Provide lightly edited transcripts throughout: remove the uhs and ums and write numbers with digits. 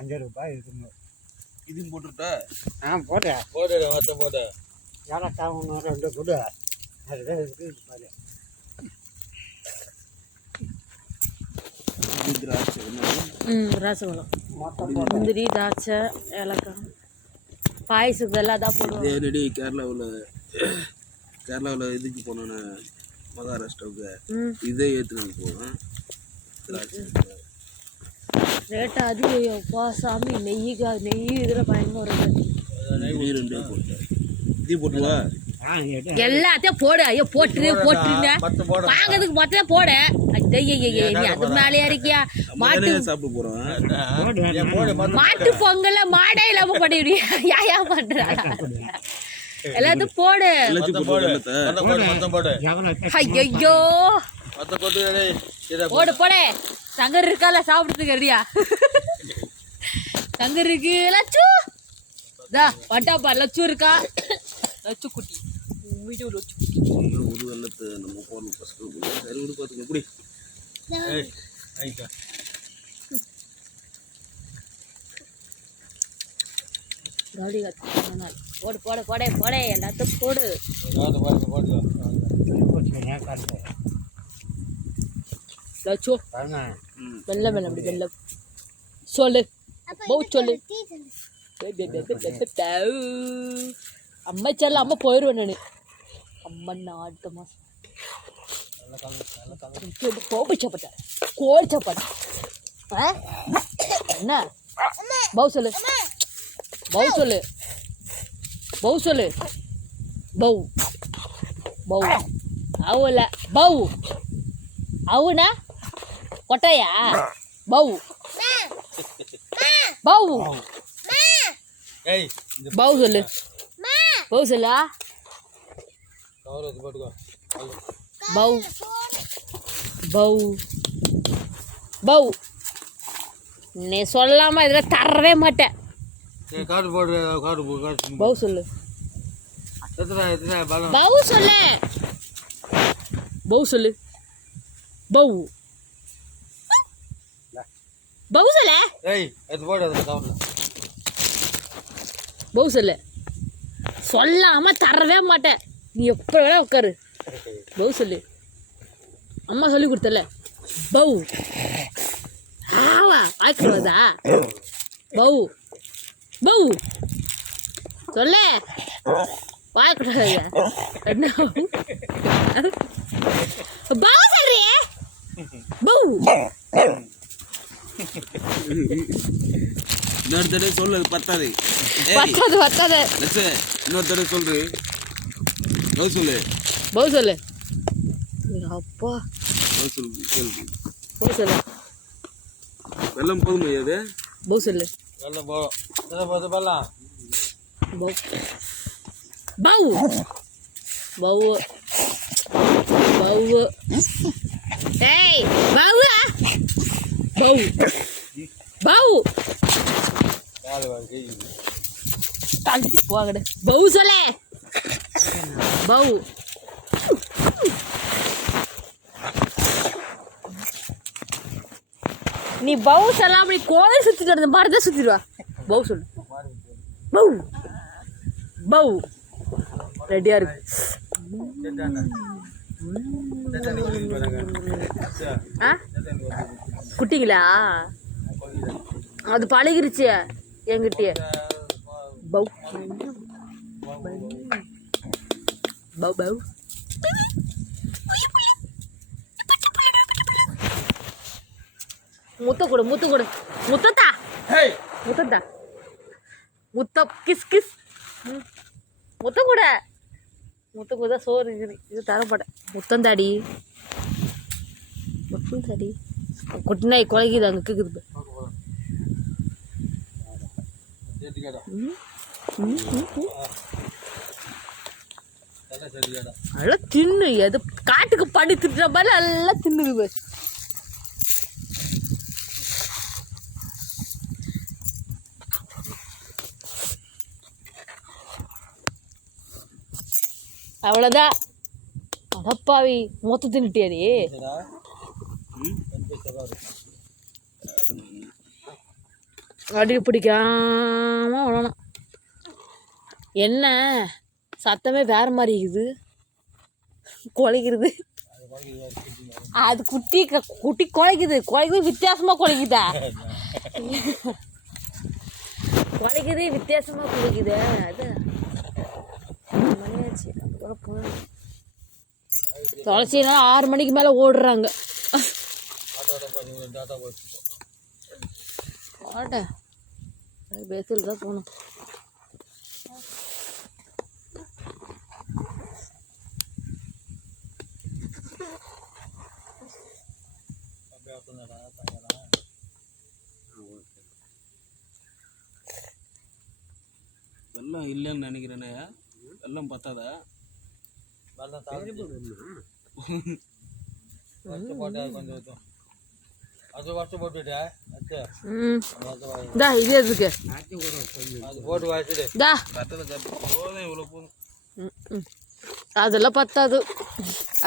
5 ரூபாய் இருக்குங்க. இதுவும் போட்டுட்டா? போட்டேன். போடு மற்ற போடு. ஏலக்காய் 2 கொடு. அதுதான் இருக்குது பாரு. திராட்சை முந்திரி திராட்சை ஏலக்காய் பாயசத்துக்கு எல்லாம் தான் போடுவோம். ரெடி. கேரளாவில் இதுக்கு போனோன்னு மகாராஷ்டிராவுக்கு இதே ஏற்றுனாங்க போவேன். திராட்சை ரேட்டு அதிகம். அப்பா சாமி நெய் இதில் பயங்கரம் வருது. நெய் 2 போட்டேன். இது போட்டுவா எல்லாத்தையும் போடு. ஐயோ போட்டுருங்க வாங்கிறதுக்கு மொத்தம் போட. நீ அது மேலே இருக்கியா? மாட்டு சாப்பிட போறோம். மாட்டு பொங்கல மாடே இல்லாம பண்ணிடுறியா? யா பண்ற எல்லாத்தையும் போடு. ஐயோ போடு போடு. சங்கர் இருக்கால சாப்பிடுறதுக்கு ரெடியா? சங்கர் இருக்கு. லட்சு வட்டாப்பா. லட்சு இருக்கா? லட்சு குட்டி வீடியோ லட்சு குட்டி ஒரு வெள்ளத்தை நம்ம போடணும். ஃபஸ்ட்டு பார்த்துக்க எப்படி கவுடி போடு போடு போடே போடே எல்லாத்தையும் போடு. லட்சு வெள்ளம் வெள்ளம் அப்படி வெள்ளம் சொல்லு. பௌ சொல்லு. அம்மா செல்ல அம்மா போயிடுவேன் நான். அம்மா அடுத்த மாதம் கோழி சாப்பாடு என்ன? பௌ சொல்லு. பௌ அவுல பௌ அவுனா கொட்டையா? பௌ சொல்லு. பௌ சொல்லா. பௌ நீ சொல்லாம இதுல தரவே மாட்டேன். பௌ சொல்லு. பௌ சொல்லு. சொல்லாம தரவே மாட்டேன். நீ எப்ப வேணா உட்காரு. பௌ சொல்லு. அம்மா சொல்லி கொடுத்தல. பௌ ஆவா ஆக்குறதா? பௌ சொல்ல வாய்க்கூடாது. என்ன பௌ சொல்றிய? பௌ இன்னொரு தடவை சொல்லு. பத்தாது. இன்னொரு தடவை சொல்லு. பௌ சொல்லு. அப்பா பௌ சொல்லு. வெள்ளம் போதும் ஐயா. பௌ சொல்லு. பௌ சொல்லு. பௌ நீ பௌ சொல்லலாம். அப்படி கோலை சுத்திட்டு இருந்த மாதிரி தான் சுத்திடுவா. பௌ சொல்லு. பௌ ரெடியா இருக்கு. குட்டிங்களா? அது பழகிருச்சு என்கிட்டயே. பௌ முத்தத்தா கிஸ் முத்த கூட சோறு இது தரப்பட. முத்தந்தாடி கொட்டினாய் குலைக்குது. அங்கே கேக்குது. நல்லா தின்னு. எது காட்டுக்கு பண்ணி திட்டுற மாதிரி நல்லா தின்னுது. அவ்வளோதான். அடப்பாவி மொத்த தின்னுட்டியாடி. அடி பிடிக்காம விடணும். என்ன சத்தமே வேற மாதிரி இருக்குது, குலைக்கிறது. அது குட்டி குட்டி குலைக்குது வித்தியாசமா குலைக்குதா, குலைக்குது வித்தியாசமா குலைக்குது. அது மணியாச்சு, தொலைச்சினா 6 மணிக்கு மேலே ஓடுறாங்க. பேசில் தான் போகணும். வெள்ளம் இல்லைன்னு நினைக்கிறேனே. வெள்ளம் பத்தாதா? இது எதுக்கு அதெல்லாம் பத்தாது,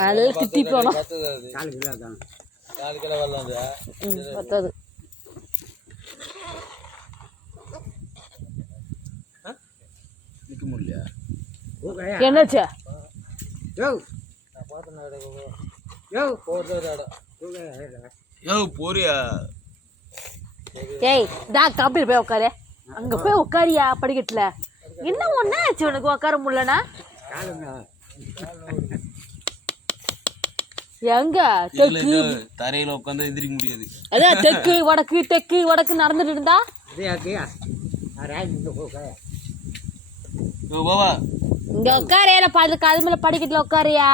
அதெல்லாம் திட்டி போனோம். பத்தாது. நிற்க முடியலையா? என்னாச்சு? போறியா? ஏய் தா கம்பெனி போய் உட்காரு, அங்க போய் உட்காரியா படிக்கட்டுல. என்ன ஒன்னாச்சு உனக்கு உட்கார முடியலனா? எங்க தெற்கு தரையில உட்காந்து எந்திரிக்க முடியாது. அதான் தெற்கு வடக்கு நடந்துட்டு இருந்தா இங்க உட்காரு. அது மேல படிக்கட்டுல உட்காரியா?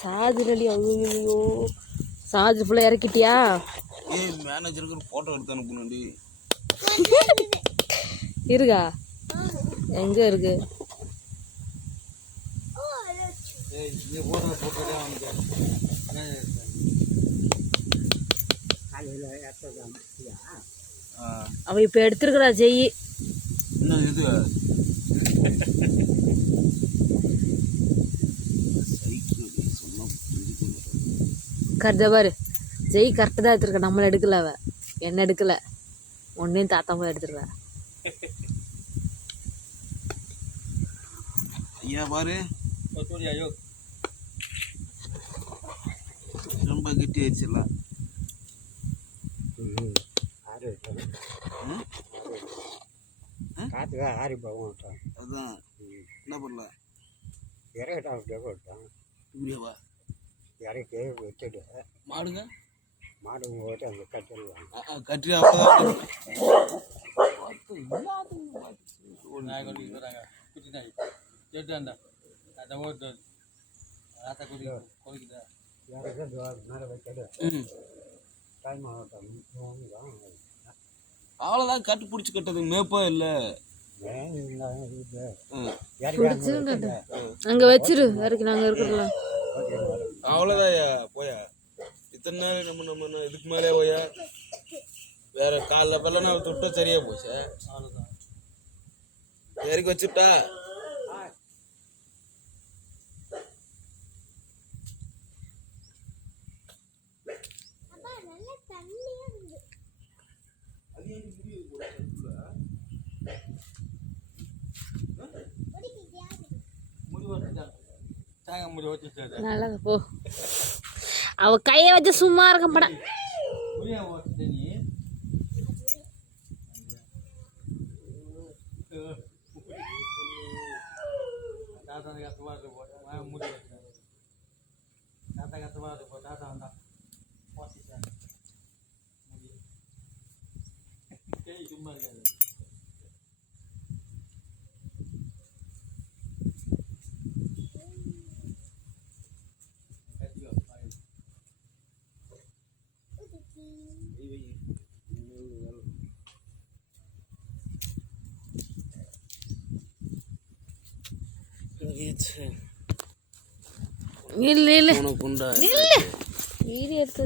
சாஜிலி ஐயோ சாஜி ஃபுல்லா இறக்கிட்டியா? மேனேஜருக்கு ஒரு போட்டோ எடுத்து அனுப்பணும்டி. இருக்கா? எங்க இருக்கு? அவ இப்ப எடுத்துருக்கா ஜெயி. என்ன இது? கரெக்டாக பாரு, ஜெய் கரெக்டாக தான் எடுத்துருக்க. நம்மளை எடுக்கல, அவ என்ன எடுக்கல, ஒன்னையும் தாத்தாவும் எடுத்துருவா. ஐயா பாரு, ரொம்ப கட்டி ஆயிடுச்சுல. அதான் என்ன பண்ணல, இப்படியாவா? இறக்கி வச்சுட்டு மாடுங்க போட்டு அங்கே கட்டிடுவாங்க. கட்டி அவ்வளோதான். கட்டு பிடிச்சி கட்டது மேப்பா இல்லை. அங்க வச்சிரு, இறக்கி நாங்க இருக்கிறோம். அவ்வளோதாயா போயா? இத்தனை நாள் நம்ம இதுக்கு மேலே போயா? வேற காலைல பல்ல நான் தொட்ட சரியா போச்சு. அவ்வளோதான், இறக்கி வச்சுட்டா. நல்லா போ, அவ கைய வச்சு சும்மா இருக்க மாட்டா. இல்ல இல்ல இல்ல வீடியோ எடுத்து